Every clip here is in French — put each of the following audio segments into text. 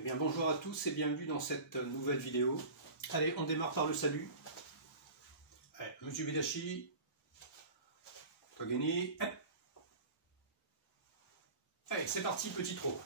Eh bien bonjour à tous et bienvenue dans cette nouvelle vidéo. Allez, on démarre par le salut. Allez, Monsieur Bidachi, Togeni. Allez, c'est parti, petit trot.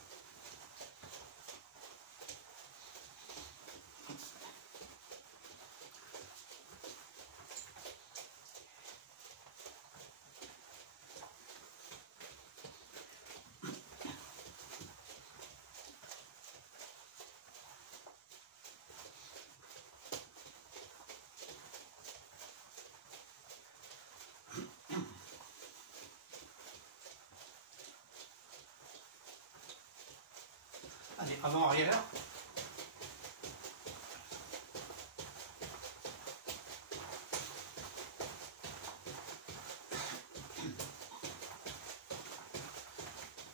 Allez, avant, arrière.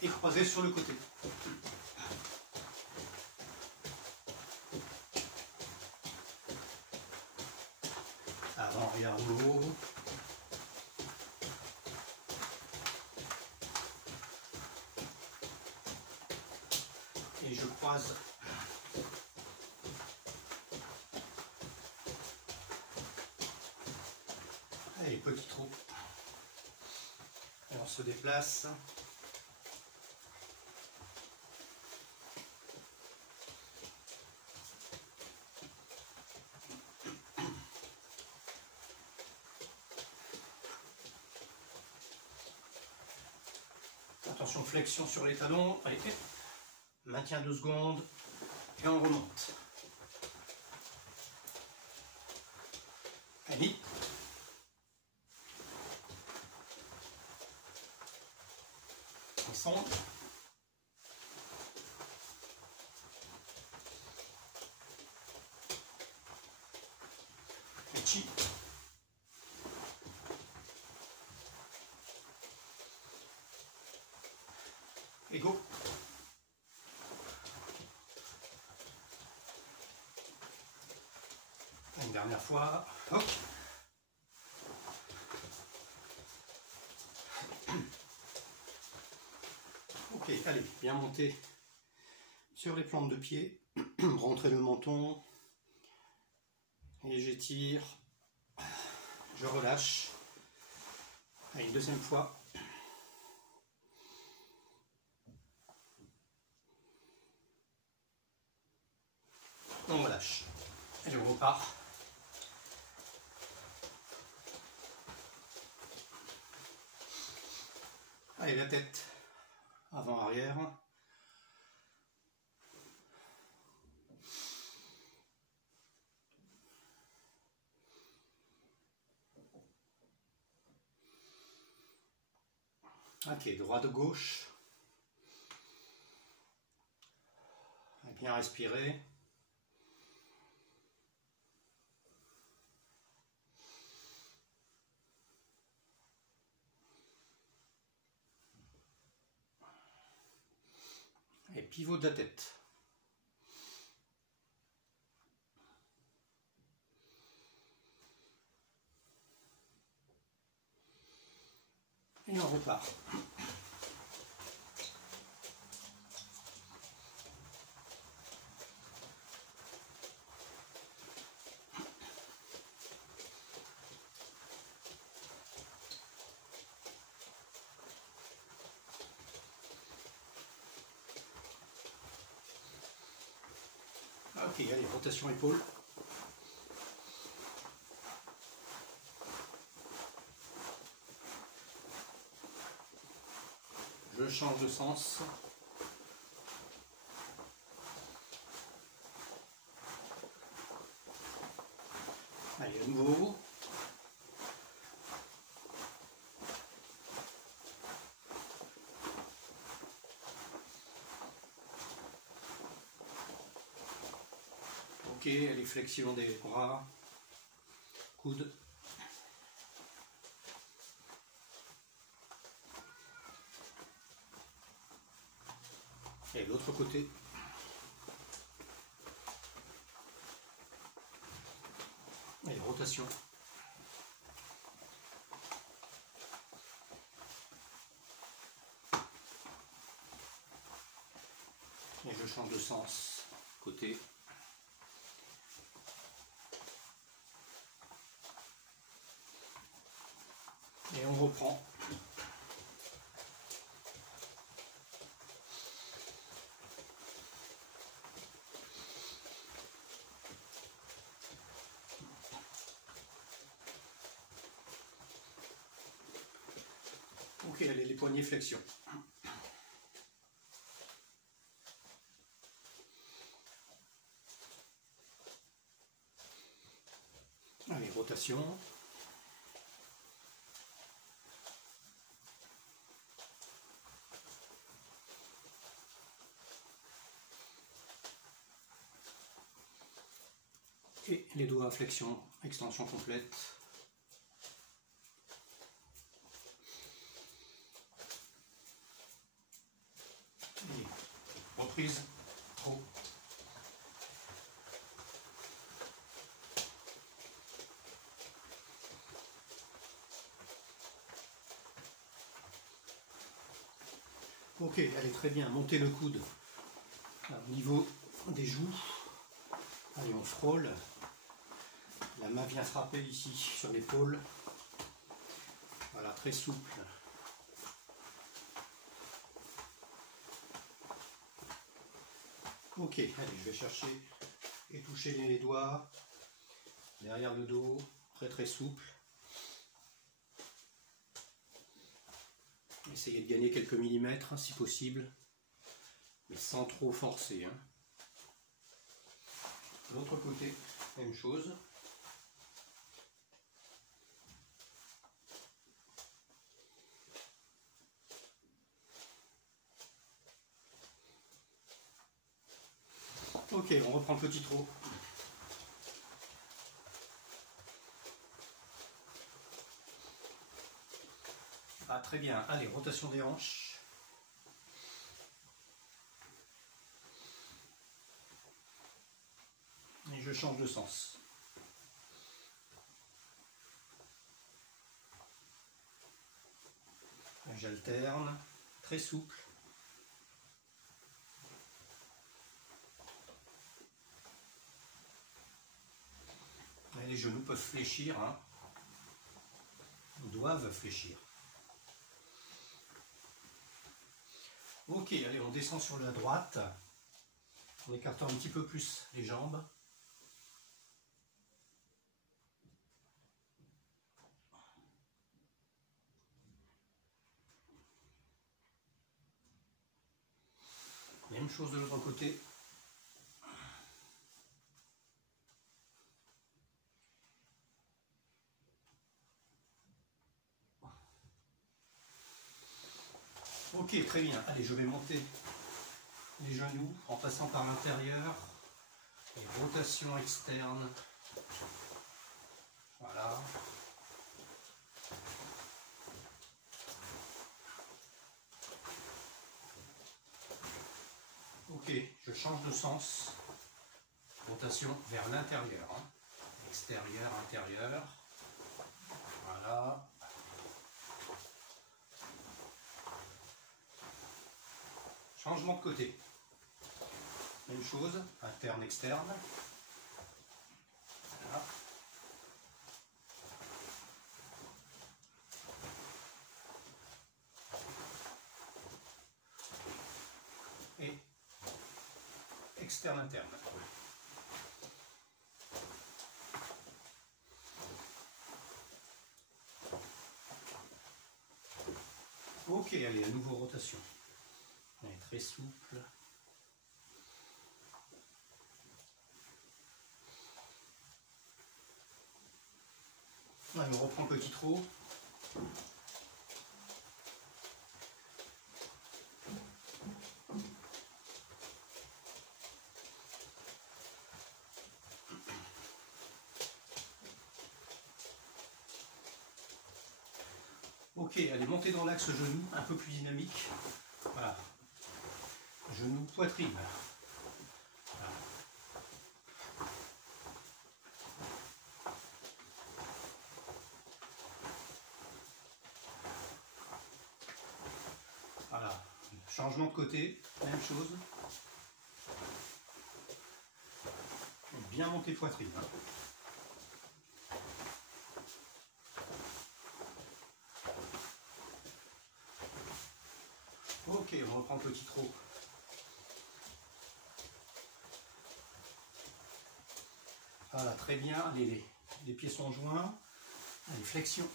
Et croisé sur le côté. Avant, arrière, à nouveau. Et je croise. Allez, petit trou. Et on se déplace. Attention, flexion sur les talons. Allez, maintien 2 secondes. Et on remonte. Allez. Ensemble. Petit. Et go. Une dernière fois. Hop. Ok, allez, bien monter sur les plantes de pied, rentrer le menton, et j'étire, je relâche. Allez, une deuxième fois. On relâche. Allez, on repart. Allez, la tête avant-arrière. Ok, droite, gauche. Bien respirer. Et pivot de la tête. Et on repart. Ok, allez, rotation épaule. Je change de sens. Allez, à nouveau. Ok, allez, flexion des bras. Coude. Et l'autre côté. Et rotation. Et je change de sens. côté. Et on reprend. Ok, allez, les poignets flexion. Allez, rotation. Et les doigts à flexion, extension complète. Et reprise, trop. Ok, allez, très bien, montez le coude là, au niveau des joues. Allez, on frôle. La main vient frapper ici sur l'épaule. Voilà, très souple. Ok, allez, je vais chercher et toucher les doigts derrière le dos, très très souple. Essayez de gagner quelques millimètres si possible, mais sans trop forcer. Hein. De l'autre côté, même chose. Ok, on reprend le petit trot. Ah, très bien. Allez, rotation des hanches. Et je change de sens. J'alterne, très souple. Et les genoux peuvent fléchir, hein. Ils doivent fléchir. Ok, allez, on descend sur la droite, en écartant un petit peu plus les jambes. Même chose de l'autre côté. Ok, très bien. Allez, je vais monter les genoux en passant par l'intérieur. Et rotation externe. Voilà. Ok, je change de sens. Rotation vers l'intérieur. Hein. Extérieur, intérieur. Voilà. Changement de côté. Même chose, interne, externe. Voilà. Et externe, interne. Ok, allez, à nouveau rotation. Elle est très souple. Allez, on reprend le petit trot. Ok, allez, montez dans l'axe genou, un peu plus dynamique. Voilà. Genou, poitrine. Voilà. Voilà. Changement de côté, même chose. bien monter poitrine. Ok, on reprend le petit trot. Voilà, très bien. Allez, les pieds sont joints. Allez, flexion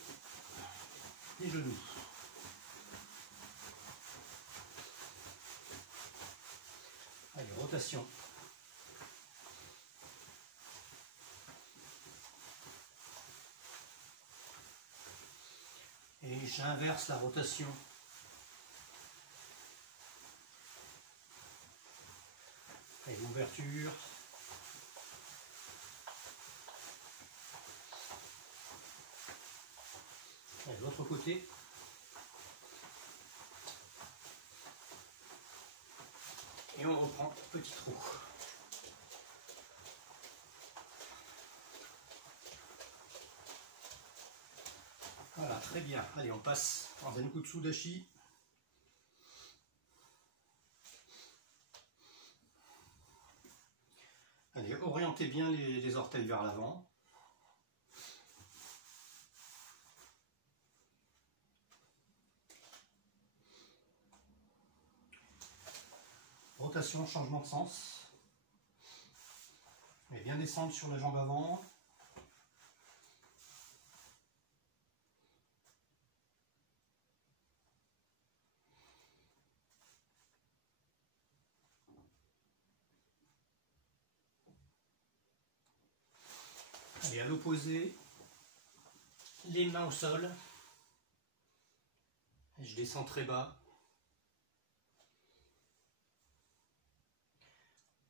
des genoux. Allez, rotation. Et j'inverse la rotation. Allez, l'ouverture. Allez, l'autre côté. Et on reprend petit trou. Voilà, très bien. Allez, on passe en Zenkutsu Dashi. Allez, orientez bien les orteils vers l'avant. Rotation, changement de sens. Et bien descendre sur la jambe avant. Et à l'opposé, les mains au sol. Et je descends très bas.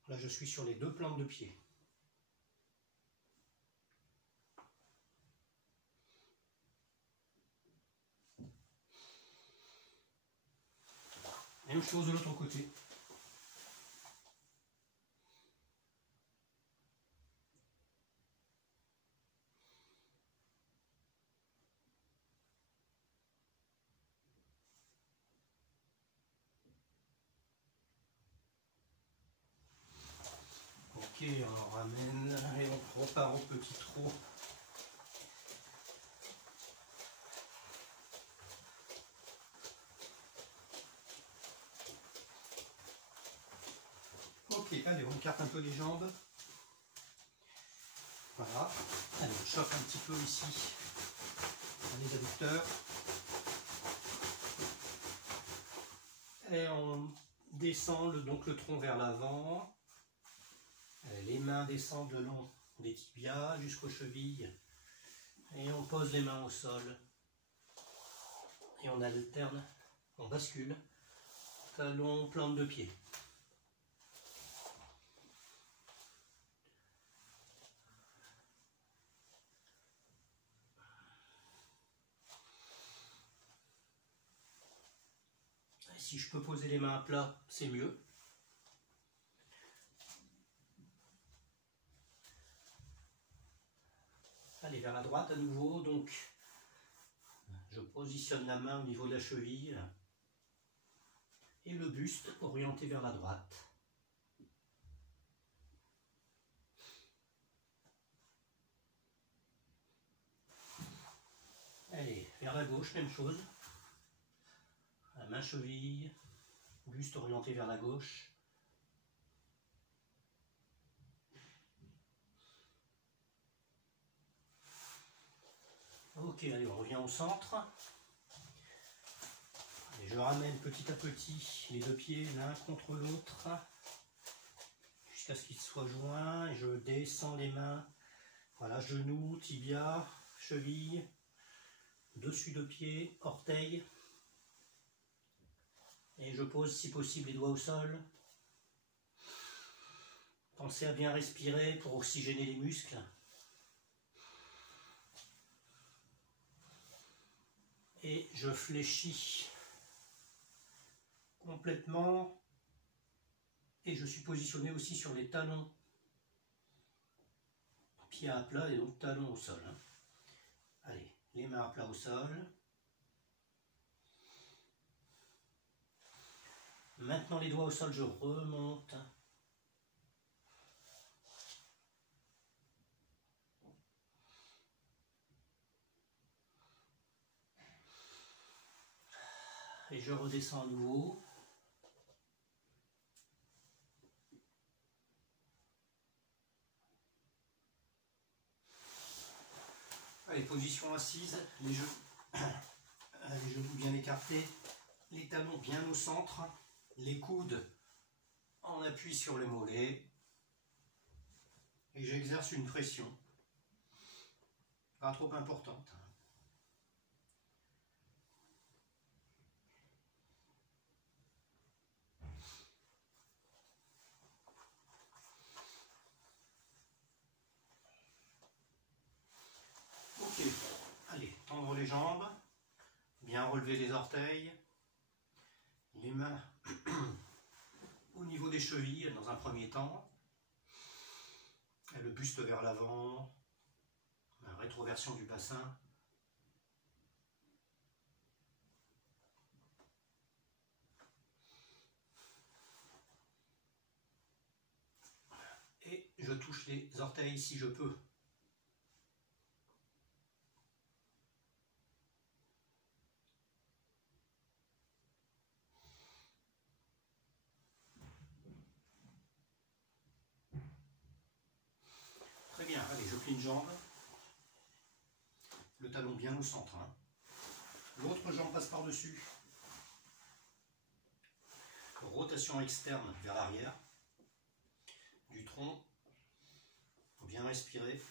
Là, je suis sur les deux plantes de pied. Même chose de l'autre côté. Ok, on ramène et on repart au petit trot. Ok, allez, on écarte un peu les jambes. Voilà. Allez, on chauffe un petit peu ici les adducteurs. Et on descend donc le tronc vers l'avant. Les mains descendent le long des tibias jusqu'aux chevilles. Et on pose les mains au sol. Et on alterne, on bascule. Talon, plante de pied. Et si je peux poser les mains à plat, c'est mieux. Allez, vers la droite à nouveau, donc je positionne la main au niveau de la cheville et le buste orienté vers la droite. Allez, vers la gauche, même chose. La main cheville, buste orienté vers la gauche. Ok, allez, on revient au centre. Et je ramène petit à petit les deux pieds l'un contre l'autre jusqu'à ce qu'ils soient joints. Et je descends les mains. Voilà, genoux, tibia, cheville, dessus de pied, orteil. Et je pose si possible les doigts au sol. Pensez à bien respirer pour oxygéner les muscles. Et je fléchis complètement. Et je suis positionné aussi sur les talons. Pieds à plat et donc talons au sol. Allez, les mains à plat au sol. Maintenant les doigts au sol, je remonte. Et je redescends à nouveau. Allez, position assise, les genoux bien écartés, les talons bien au centre, les coudes en appui sur les mollets. Et j'exerce une pression, pas trop importante. Ok, allez, tendre les jambes, bien relever les orteils, les mains au niveau des chevilles dans un premier temps, et le buste vers l'avant, la rétroversion du bassin. Et je touche les orteils si je peux. Très bien, allez, je plie une jambe, le talon bien au centre. L'autre jambe passe par-dessus. Rotation externe vers l'arrière du tronc. Bien respirer.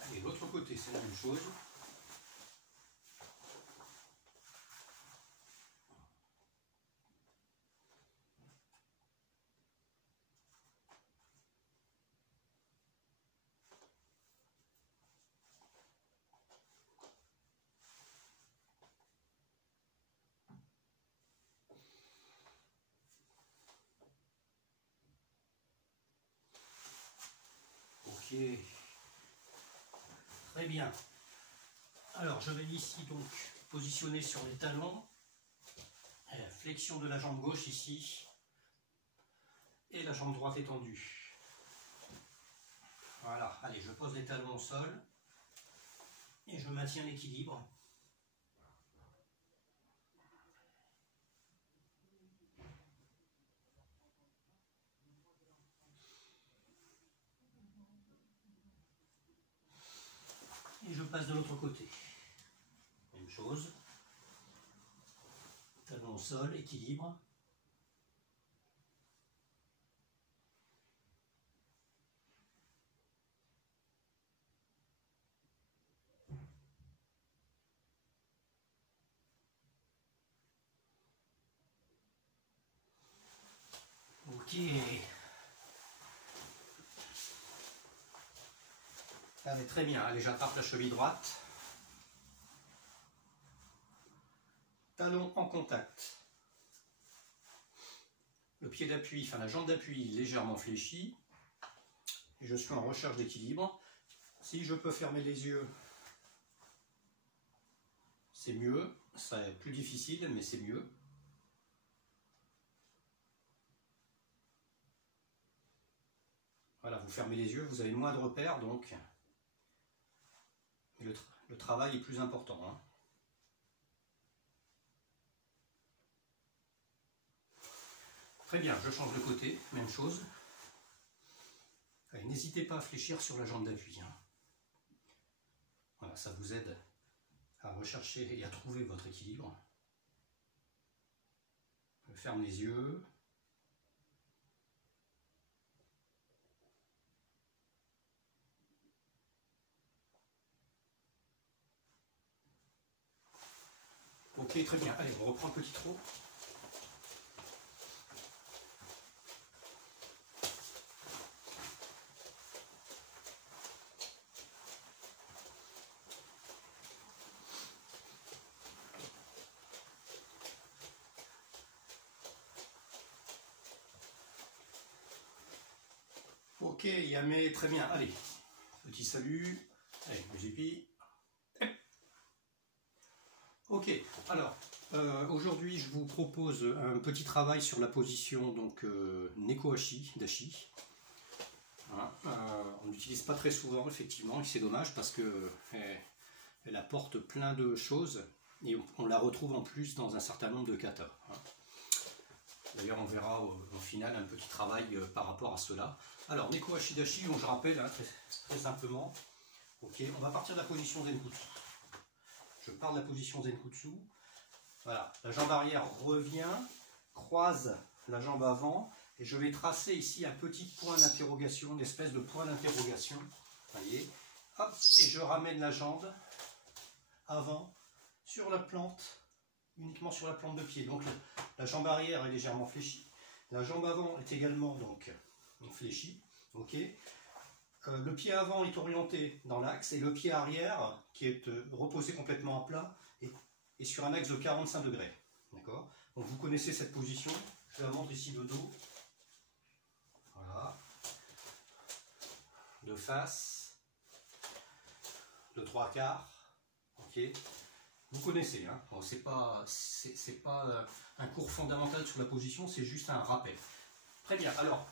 Allez, l'autre côté, c'est la même chose. Ok. Très bien. Alors, je vais ici donc positionner sur les talons. Flexion de la jambe gauche ici. Et la jambe droite étendue. Voilà. Allez, je pose les talons au sol. Et je maintiens l'équilibre. Et je passe de l'autre côté. Même chose. Talon au sol, équilibre. Ok. Allez, très bien. Allez, j'attrape la cheville droite. Talon en contact. Le pied d'appui, enfin la jambe d'appui légèrement fléchie. Et je suis en recherche d'équilibre. Si je peux fermer les yeux, c'est mieux. C'est plus difficile, mais c'est mieux. Voilà, vous fermez les yeux, vous avez moins de repères, donc le travail est plus important. Très bien, je change de côté, même chose. N'hésitez pas à fléchir sur la jambe d'appui. Voilà, ça vous aide à rechercher et à trouver votre équilibre. Je ferme les yeux. Ok, très bien. Allez, on reprend le petit trot. Ok, Yamé, très bien. Allez, petit salut. Allez, JP. Ok, alors, Aujourd'hui, je vous propose un petit travail sur la position donc Neko Dashi. Hein, on n'utilise pas très souvent, effectivement, et c'est dommage parce que elle apporte plein de choses et on la retrouve en plus dans un certain nombre de katas. Hein. D'ailleurs, on verra au final un petit travail par rapport à cela. Alors, Neko Dashi, donc je rappelle hein, très simplement. Ok, on va partir de la position Zenkutsu. Je pars de la position Zenkutsu. Voilà, la jambe arrière revient, croise la jambe avant, et je vais tracer ici un petit point d'interrogation, une espèce de point d'interrogation. Voyez, hop, et je ramène la jambe avant sur la plante, uniquement sur la plante de pied. Donc la jambe arrière est légèrement fléchie, la jambe avant est également donc fléchie. Ok. Le pied avant est orienté dans l'axe et le pied arrière, qui est reposé complètement à plat, est sur un axe de 45 degrés. D'accord. Donc vous connaissez cette position. Je la montre ici de dos. Voilà. De face. De 3/4. Ok. Vous connaissez. Hein. Bon, c'est pas un cours fondamental sur la position, c'est juste un rappel. Très bien. Alors,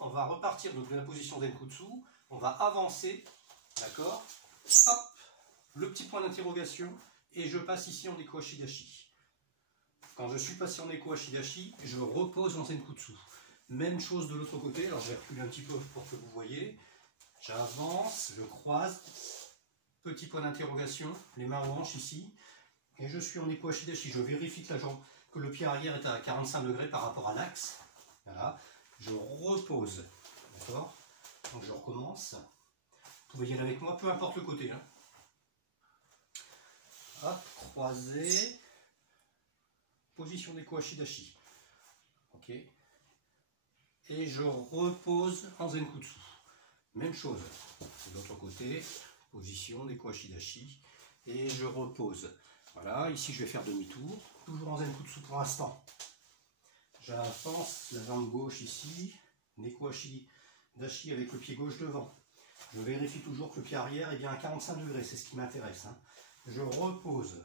on va repartir donc de la position Zenkutsu. On va avancer. D'accord. Hop. Le petit point d'interrogation. Et je passe ici en Neko Dashi. Quand je suis passé en Neko Dashi, je repose en Zenkutsu. Même chose de l'autre côté. Alors je vais reculer un petit peu pour que vous voyez. J'avance, je croise. Petit point d'interrogation, les mains en hanche ici. Et je suis en Neko Dashi. Je vérifie que, que le pied arrière est à 45 degrés par rapport à l'axe. Voilà. Je repose. D'accord. Donc je recommence. Vous pouvez y aller avec moi, peu importe le côté. Hein. Hop, croisé, position Neko Dashi. Ok. Et je repose en Zenkutsu. Même chose. De l'autre côté, position Neko Dashi. Et je repose. Voilà, ici je vais faire demi-tour. Toujours en Zenkutsu pour l'instant. J'avance la jambe gauche ici. Neko Dashi avec le pied gauche devant. Je vérifie toujours que le pied arrière est bien à 45 degrés. C'est ce qui m'intéresse. Hein. Je repose.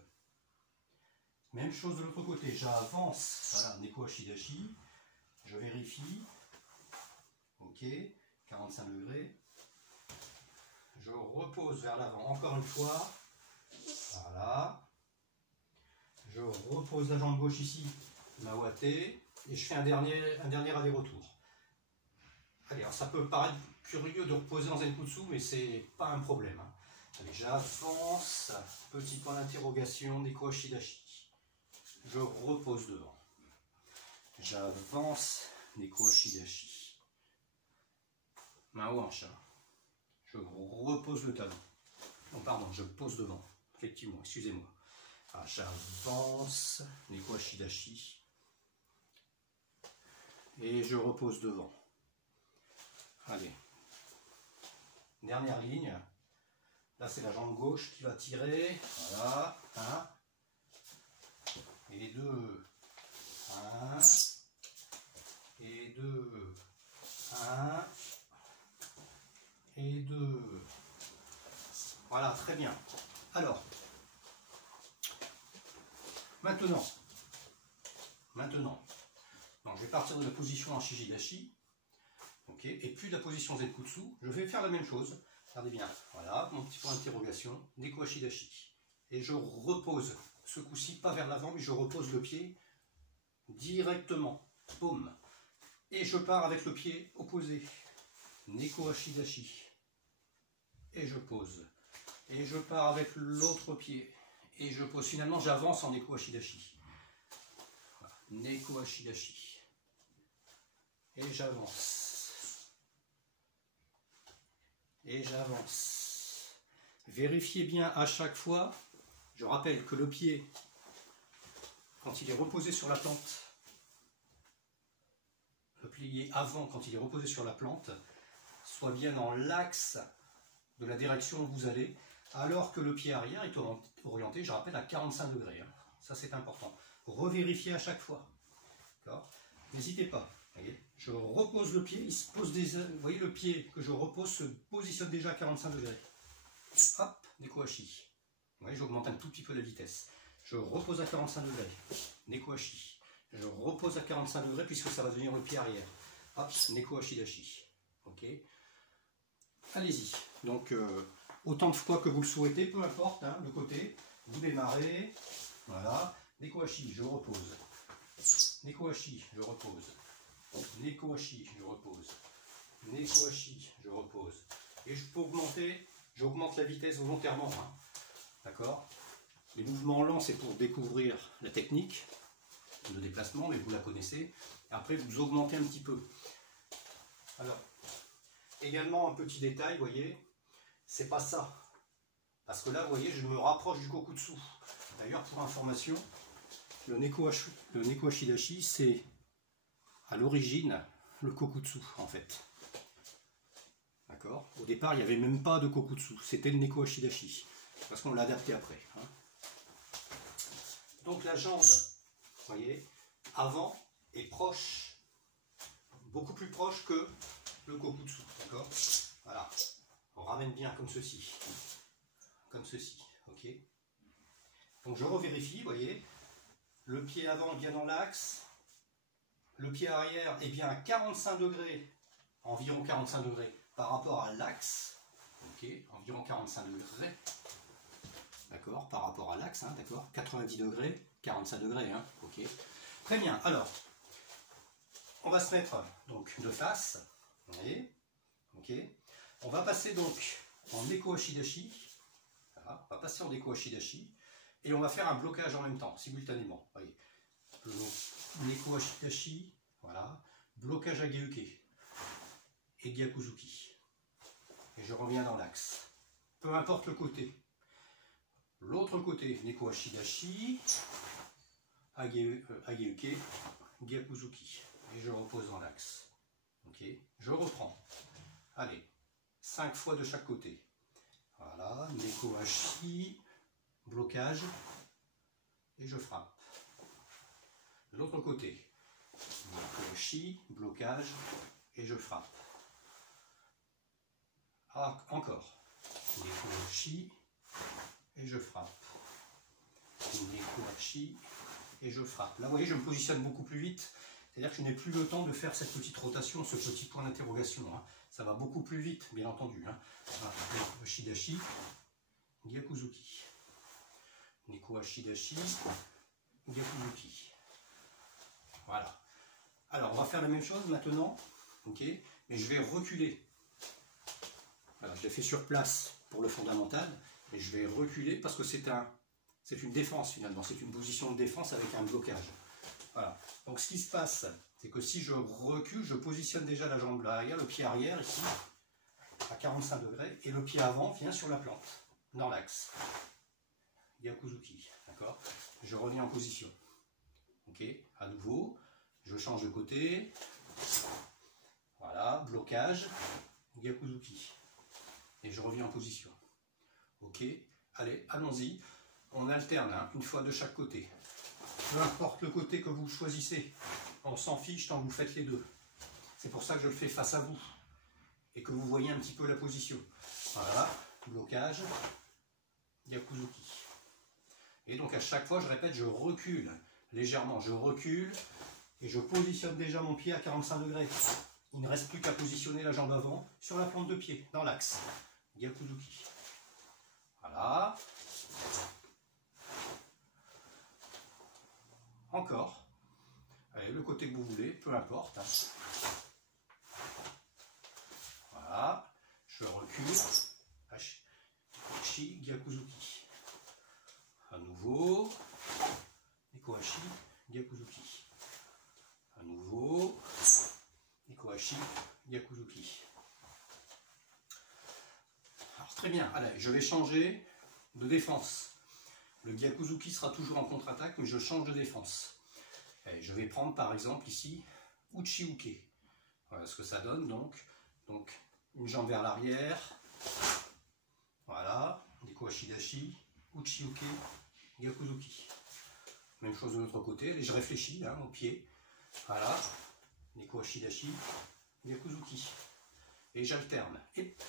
Même chose de l'autre côté. J'avance. Voilà, Neko Dashi. Je vérifie. Ok. 45 degrés. Je repose vers l'avant. Encore une fois. Voilà. Je repose la jambe gauche ici. Mawate. Et je fais un dernier aller-retour. Allez, alors ça peut paraître curieux de reposer en Zenkutsu, mais c'est pas un problème. Hein. Allez, j'avance, petit point d'interrogation, Neko Dashi. Je repose devant. J'avance, Neko Dashi. Main aux hanches. Je repose le talon. Non, pardon, je pose devant. Effectivement, excusez-moi. Ah, j'avance, Neko Dashi. Et je repose devant. Allez. Dernière ligne. Là, c'est la jambe gauche qui va tirer. Voilà. 1. Et 2. 1. Et 2. 1. Et 2. Voilà, très bien. Alors, maintenant, donc je vais partir de la position en Shijidashi. Ok, et puis de la position Zenkutsu, je vais faire la même chose. Regardez bien, voilà, mon petit point d'interrogation, Neko Dashi. Et je repose, ce coup-ci, pas vers l'avant, mais je repose le pied directement. Boum. Et je pars avec le pied opposé. Neko Dashi. Et je pose. Et je pars avec l'autre pied. Et je pose. Finalement, j'avance en Neko Dashi. Voilà. Neko Dashi. Et j'avance. Et j'avance. Vérifiez bien à chaque fois. Je rappelle que le pied, quand il est reposé sur la plante, le plié avant, quand il est reposé sur la plante, soit bien dans l'axe de la direction où vous allez, alors que le pied arrière est orienté, je rappelle, à 45 degrés. Hein. Ça, c'est important. Revérifiez à chaque fois. N'hésitez pas. Voyez, je repose le pied, il se pose des... Vous voyez, le pied que je repose se positionne déjà à 45 degrés. Hop, Neko Dashi. Vous voyez, j'augmente un tout petit peu la vitesse. je repose à 45 degrés, Neko Hachi. Je repose à 45 degrés puisque ça va devenir le pied arrière. Hop, Neko Hachi Dashi. Ok. Allez-y. Donc, autant de fois que vous le souhaitez, peu importe, hein, le côté. Vous démarrez. Voilà. Neko Hachi, je repose. Neko Hachi, je repose. Neko Hachi, je repose. Neko Hachi, je repose. Et je peux augmenter, j'augmente la vitesse volontairement. Hein. D'accord? Les mouvements lents, c'est pour découvrir la technique de déplacement, mais vous la connaissez. Après, vous augmentez un petit peu. Alors, également un petit détail, vous voyez, c'est pas ça. Parce que là, vous voyez, je me rapproche du kokutsu. D'ailleurs, pour information, le Neko Hachi Dashi, c'est à l'origine le kokutsu, en fait. D'accord? Au départ, il n'y avait même pas de kokutsu. C'était le Neko Hachi Dashi. Parce qu'on l'a adapté après. Hein. Donc la jambe, vous voyez, avant est proche, beaucoup plus proche que le kokutsu, d'accord? Voilà, on ramène bien comme ceci, ok? Donc je revérifie, vous voyez, le pied avant est bien dans l'axe, le pied arrière est bien à 45 degrés, environ 45 degrés par rapport à l'axe, ok? Environ 45 degrés. D'accord, par rapport à l'axe, hein, d'accord, 90 degrés, 45 degrés, hein, ok. Très bien, alors, on va se mettre donc de face, vous voyez, ok. On va passer donc en Neko Hachi Dashi, voilà, on va passer en Neko Hachi Dashi, et on va faire un blocage en même temps, simultanément, vous voyez. Neko Hachi Dashi, voilà, blocage Ageuke, et Gyakuzuki. Et je reviens dans l'axe, peu importe le côté. L'autre côté, Neko Hachi Dashi, Ageuke, Gyakuzuki. Et je repose dans l'axe. Ok, je reprends. Allez, 5 fois de chaque côté. Voilà, Neko Hachi, blocage, et je frappe. De l'autre côté, Neko Hachi, blocage, et je frappe. Ah, encore. Neko Hachi, et je frappe. Neko Hachi, et je frappe. Là, vous voyez, je me positionne beaucoup plus vite. C'est-à-dire que je n'ai plus le temps de faire cette petite rotation, ce petit point d'interrogation. Hein. Ça va beaucoup plus vite, bien entendu. Hein. Voilà. Neko Hachi Dashi, Gyakuzuki. Neko Hachi Dashi, Gyakuzuki. Voilà. Alors, on va faire la même chose maintenant. Ok, mais je vais reculer. Voilà, je l'ai fait sur place pour le fondamental. Et je vais reculer parce que c'est une défense finalement, c'est une position de défense avec un blocage. Voilà. Donc ce qui se passe, c'est que si je recule, je positionne déjà la jambe arrière, le pied arrière ici, à 45 degrés, et le pied avant vient sur la plante, dans l'axe. Gyakuzuki, d'accord? Je reviens en position. Ok, à nouveau, je change de côté. Voilà, blocage, Gyakuzuki. Et je reviens en position. Ok, allez, allons-y. On alterne, hein, une fois de chaque côté. Peu importe le côté que vous choisissez, on s'en fiche tant que vous faites les deux. C'est pour ça que je le fais face à vous. Et que vous voyez un petit peu la position. Voilà, blocage, Gyakuzuki. Et donc à chaque fois, je répète, je recule légèrement. Je recule et je positionne déjà mon pied à 45 degrés. Il ne reste plus qu'à positionner la jambe avant sur la plante de pied, dans l'axe. Gyakuzuki. Voilà. Encore. Allez, le côté que vous voulez, peu importe. Hein. Voilà. Je recule. Hachi, Gyakuzuki. À nouveau. Neko Hachi, Gyakuzuki. À nouveau. Neko Hachi, Gyakuzuki. Alors très bien, allez, je vais changer de défense. Le Gyakuzuki sera toujours en contre-attaque, mais je change de défense. Et je vais prendre par exemple ici Uchi-uke. Voilà ce que ça donne donc. Donc une jambe vers l'arrière. Voilà, Neko Hachi Dashi, Uchi-uke, Gyakuzuki. Même chose de l'autre côté, et je réfléchis hein, au pied. Voilà, Neko Hachi Dashi, Gyakuzuki. Et j'alterne. Hip,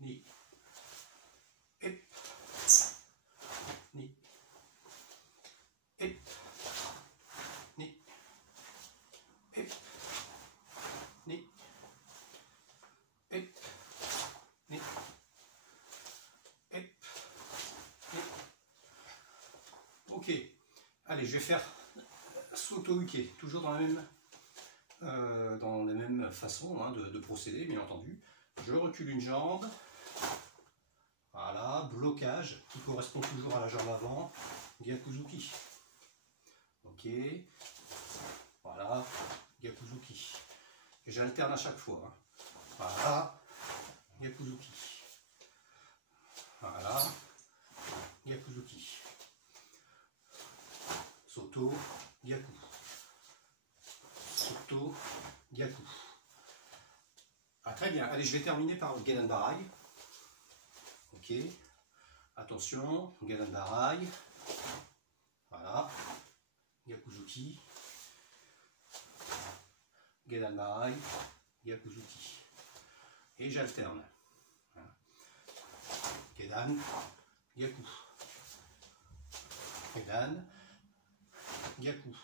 ni, hip, ni, Allez, je vais faire Soto-Uke, toujours dans la même façon hein, de procéder, bien entendu. Je recule une jambe. Voilà, blocage qui correspond toujours à la jambe avant. Gyakuzuki. Ok. Voilà, Gyakuzuki. Et j'alterne à chaque fois. Hein. Voilà, Gyakuzuki. Voilà, Gyakuzuki. Soto, Gyaku. Soto, Gyaku. Ah, très bien. Allez, je vais terminer par le Gedan Barai. Ok. Attention, Gedan Barai. Voilà. Gyakuzuki. Gedan Barai. Gyakuzuki. Et j'alterne. Voilà. Gedan, Gyaku. Gedan, Gyaku.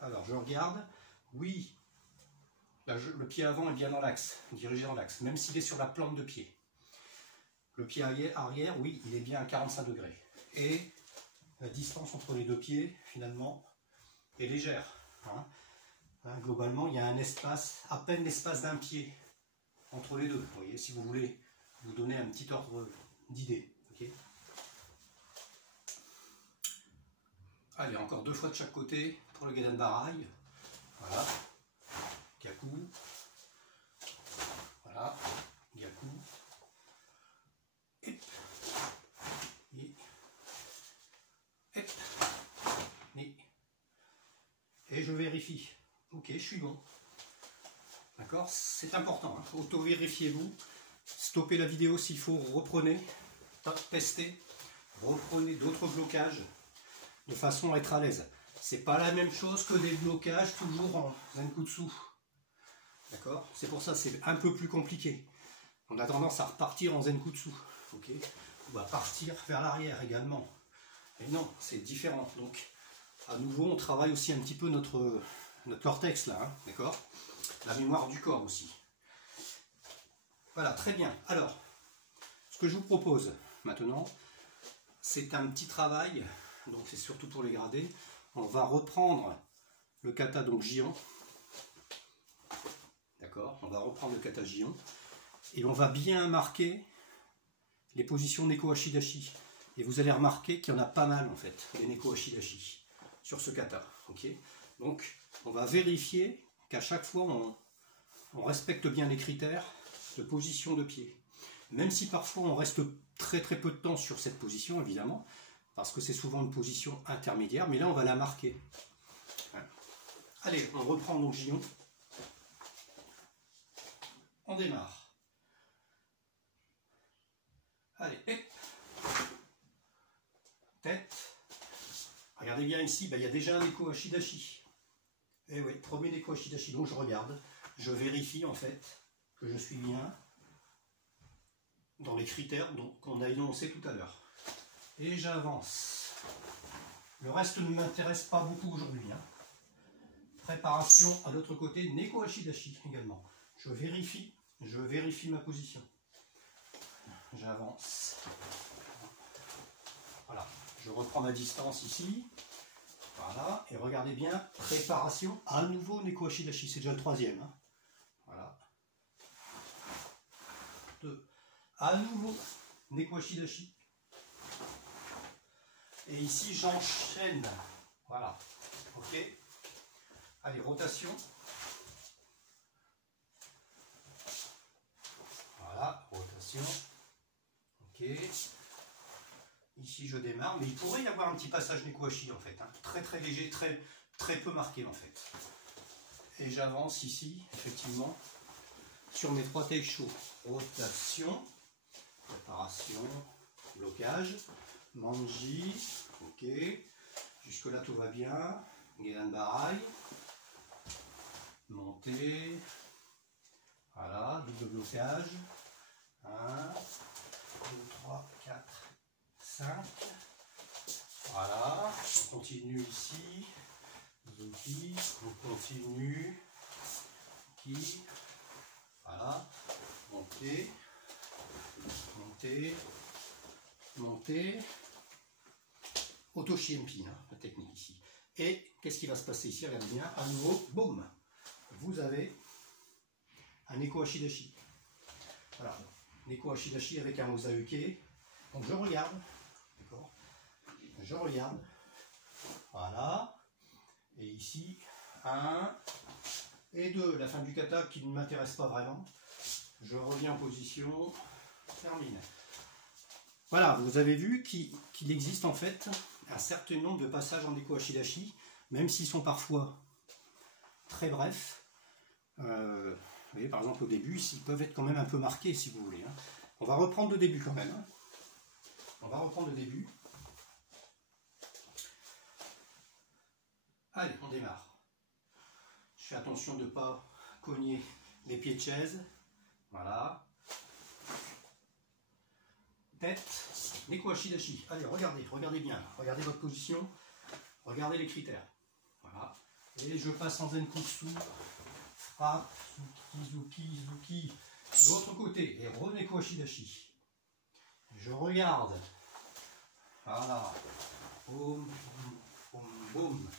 Alors, je regarde. Oui. Là, le pied avant est bien dans l'axe, dirigé dans l'axe, même s'il est sur la plante de pied. Le pied arrière, oui, il est bien à 45 degrés. Et la distance entre les deux pieds, finalement, est légère. Hein. Globalement, il y a un espace, à peine l'espace d'un pied entre les deux. Vous voyez, si vous voulez vous donner un petit ordre d'idée. Okay. Allez, encore 2 fois de chaque côté pour le Gedan Barai. Voilà. Gyaku. Voilà. Gyaku. Et je vérifie. Ok, je suis bon. D'accord? C'est important. Hein. Auto-vérifiez-vous. Stoppez la vidéo s'il faut. Reprenez. Testez. Reprenez d'autres blocages de façon à être à l'aise. C'est pas la même chose que des blocages toujours en Zenkutsu. D'accord? C'est pour ça c'est un peu plus compliqué. On a tendance à repartir en Zenkutsu. Ok? On va partir vers l'arrière également. Et non, c'est différent. Donc, à nouveau, on travaille aussi un petit peu notre cortex là. Hein, d'accord? La mémoire du corps aussi. Voilà, très bien. Alors, ce que je vous propose maintenant, c'est un petit travail. Donc, c'est surtout pour les gradés. On va reprendre le kata, donc Jion. D'accord? On va reprendre le kata Jion. Et on va bien marquer les positions Neko Ashidashi. Et vous allez remarquer qu'il y en a pas mal en fait, les Neko Ashidashi, sur ce kata. Okay, donc on va vérifier qu'à chaque fois on respecte bien les critères de position de pied. Même si parfois on reste très peu de temps sur cette position, évidemment, parce que c'est souvent une position intermédiaire, mais là on va la marquer. Allez, on reprend donc Jion. On démarre. Allez, tête. Regardez bien ici, il y a déjà un Neko Ashidashi. Eh oui, premier Neko Ashidashi. Donc je regarde, je vérifie en fait que je suis bien dans les critères qu'on a énoncés tout à l'heure. Et j'avance. Le reste ne m'intéresse pas beaucoup aujourd'hui. Hein. Préparation à l'autre côté, Neko Ashidashi également. Je vérifie ma position. J'avance. Voilà, je reprends ma distance ici. Voilà, et regardez bien, préparation à nouveau Neko Ashidashi, c'est déjà le troisième. Hein. Voilà. 2. À nouveau Neko Ashidashi. Et ici j'enchaîne. Voilà. Ok. Allez, rotation. Voilà, rotation. Ok. Ici je démarre, mais il pourrait y avoir un petit passage Neko Ashi en fait, hein, très léger, très peu marqué en fait. Et j'avance ici, effectivement, sur mes 3 teisho. Rotation, préparation, blocage, manji, ok. Jusque là tout va bien. Gedan Barai, montée, voilà, double blocage. 1, 2, 3, 4, 5. Voilà, on continue ici. Zuki, on continue. Qui, voilà, monter, monter, monter. Otoshi Empi, hein, la technique ici. Et qu'est-ce qui va se passer ici? Regardez bien, à nouveau, boum, vous avez un Neko Ashidashi. Voilà, Neko Ashidashi avec un Osaüke. Donc je regarde, d'accord, je regarde, voilà, et ici, 1 et 2, la fin du kata qui ne m'intéresse pas vraiment, je reviens en position, termine. Voilà, vous avez vu qu'il existe en fait un certain nombre de passages en Neko Ashidashi, même s'ils sont parfois très brefs. Vous voyez, par exemple au début, ils peuvent être quand même un peu marqués si vous voulez. Hein. On va reprendre le début quand même. Hein. On va reprendre le début. Allez, on démarre. Je fais attention de ne pas cogner les pieds de chaise. Voilà. Tête, Neko Ashidashi. Allez, regardez bien. Regardez votre position. Regardez les critères. Voilà. Et je passe en Zenkutsu. Frappe, Zuki, Zuki. De l'autre côté. Et re-Neko Ashidashi. Je regarde. Voilà. Boum, boum, boum.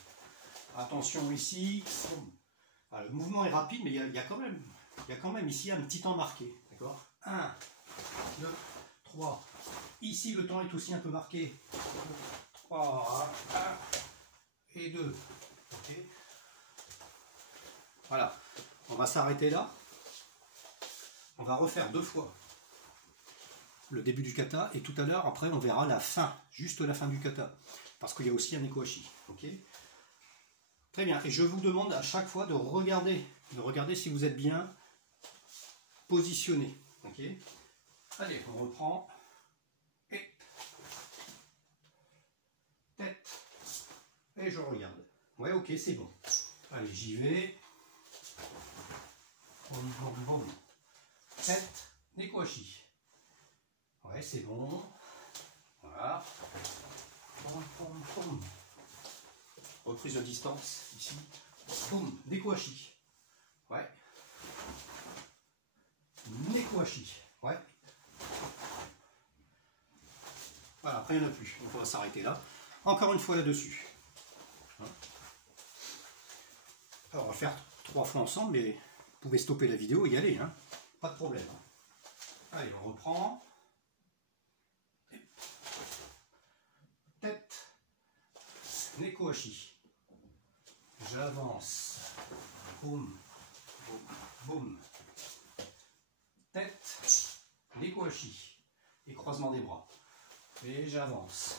Attention ici. Voilà, le mouvement est rapide, mais il y a quand même ici un petit temps marqué. D'accord. 1, 2, 3. Ici, le temps est aussi un peu marqué. 3, 1 et 2. Okay. Voilà. On va s'arrêter là. On va refaire 2 fois le début du kata, et tout à l'heure, après, on verra la fin, juste la fin du kata, parce qu'il y a aussi un Neko-Ashi. Okay. Très bien, et je vous demande à chaque fois de regarder si vous êtes bien positionné. Okay. Allez, on reprend. Et tête. Et je regarde. Ouais, ok, c'est bon. Allez, j'y vais. Boum, boum, boum. Tête, Neko-Ashi. Ouais, c'est bon. Voilà. Boum, boum, boum. Reprise de distance, ici. Boum, Neko-Ashi. Ouais. Neko-Ashi. Ouais. Voilà, après il n'y en a plus. Donc on va s'arrêter là. Encore une fois là-dessus. Alors on va faire 3 fois ensemble, mais vous pouvez stopper la vidéo et y aller. Hein. Pas de problème. Allez, on reprend. Tête. Neko-Ashi. J'avance. Boum. Boum. Boum. Tête. Neko-Ashi. Et croisement des bras. Et j'avance.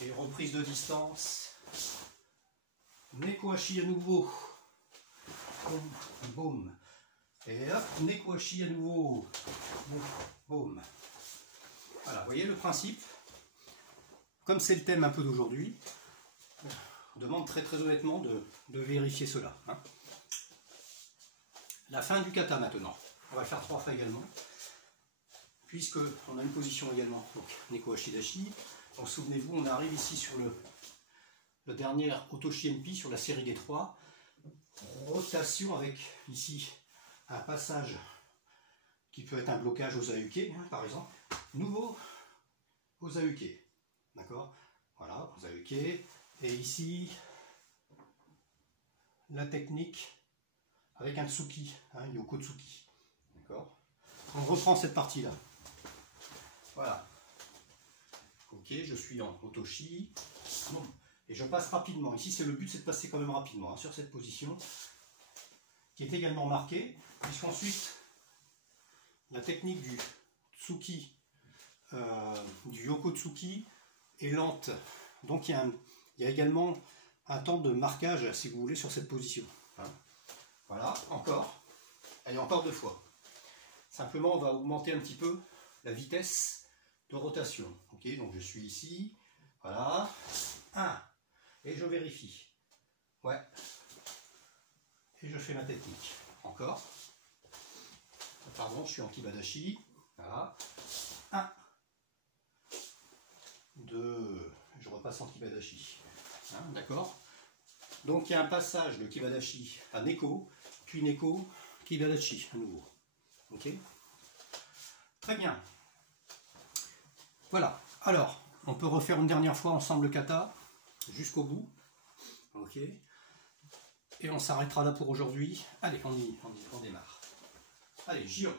Et reprise de distance. Neko-Ashi à nouveau. Boum, boum. Et hop, Neko-Ashi à nouveau. Boum, boum. Voilà, vous voyez le principe. Comme c'est le thème un peu d'aujourd'hui, on demande très honnêtement de vérifier cela. Hein. La fin du kata maintenant. On va le faire 3 fois également. Puisque on a une position également, donc Neko Ashidashi. Donc souvenez-vous, on arrive ici sur le dernier Otoshi Enpi sur la série des 3. Rotation avec ici un passage qui peut être un blocage aux Osaüke, hein, par exemple. Nouveau Osaüke. D'accord. Voilà, Osaüke. Et ici, la technique avec un Tsuki, hein, Yoko Tsuki. D'accord. On reprend cette partie-là. Voilà. Ok, je suis en Otoshi. Bon. Et je passe rapidement. Ici, c'est le but, c'est de passer quand même rapidement hein, sur cette position, qui est également marquée, puisqu'ensuite, la technique du Tsuki, du Yoko Tsuki, est lente. Donc, il y a également un temps de marquage, si vous voulez, sur cette position. Hein. Voilà, encore. Allez, encore 2 fois. Simplement, on va augmenter un petit peu la vitesse de rotation. Ok, donc je suis ici. Voilà. 1. Et je vérifie. Ouais. Et je fais ma technique. Encore. Pardon, je suis en Kibadashi. Voilà. 1. 2. Je repasse en Kibadashi. Hein, d'accord. Donc il y a un passage de Kibadashi à Neko, puis Neko, Kibadashi à nouveau. Ok. Très bien. Voilà. Alors, On peut refaire une dernière fois ensemble le kata, jusqu'au bout. Ok. Et on s'arrêtera là pour aujourd'hui. Allez, on démarre. Allez, Jion.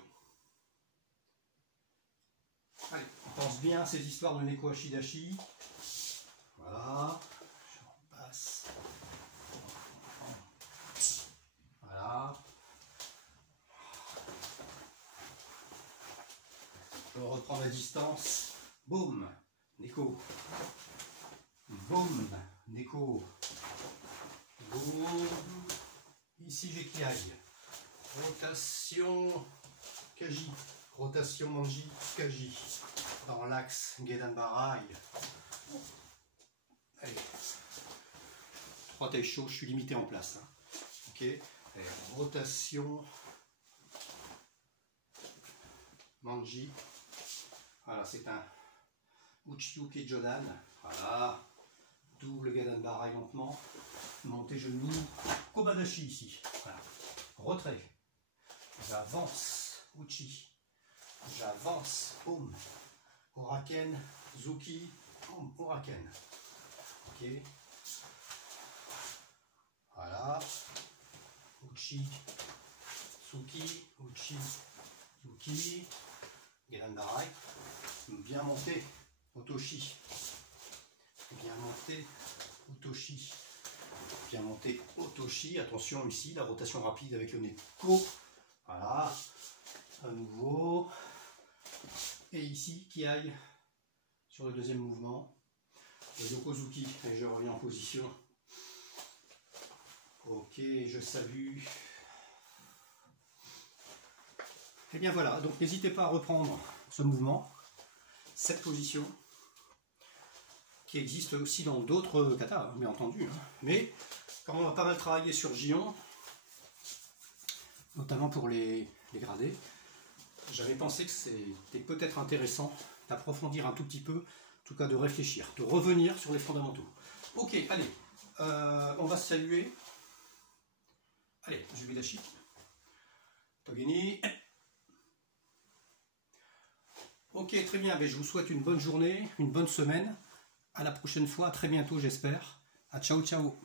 Allez, on pense bien à ces histoires de Neko Ashidashi. Voilà. On passe. Voilà. Je reprends la distance. Boum. Neko. Boum. Neko. Boum. Ici j'ai Kiai. Rotation Kaji. Rotation Manji Kaji. Dans l'axe Gedan Barai. Allez. 3 taisho, je suis limité en place. Hein. Ok. Allez, rotation Manji. Voilà, c'est un Uchiuke Jodan. Voilà. Double Gedan Barai lentement. Montée genou. Kobadashi ici. Voilà. Retrait. J'avance. Uchi. J'avance. Boum. Oraken. Zuki. Boum. Oraken. Ok. Voilà. Uchi. Tsuki. Uchi. Tsuki. Gedan Barai. Bien monté. Otoshi. Bien monté. Otoshi. Bien monté. Otoshi. Attention ici, la rotation rapide avec le Neko. Voilà. À nouveau. Et ici, Kiai. Sur le deuxième mouvement. Le Yokozuki. Et je reviens en position. Ok, je salue. Et bien voilà, donc n'hésitez pas à reprendre ce mouvement, cette position, qui existe aussi dans d'autres katas, bien entendu. Hein. Mais comme on va pas mal travailler sur Jion, notamment pour les gradés, j'avais pensé que c'était peut-être intéressant d'approfondir un tout petit peu, en tout cas de réfléchir, de revenir sur les fondamentaux. Ok, allez, on va se saluer. Allez, Jubidashi. Togeni. Ok, très bien. Je vous souhaite une bonne journée, une bonne semaine. À la prochaine fois. À très bientôt, j'espère. À ciao, ciao.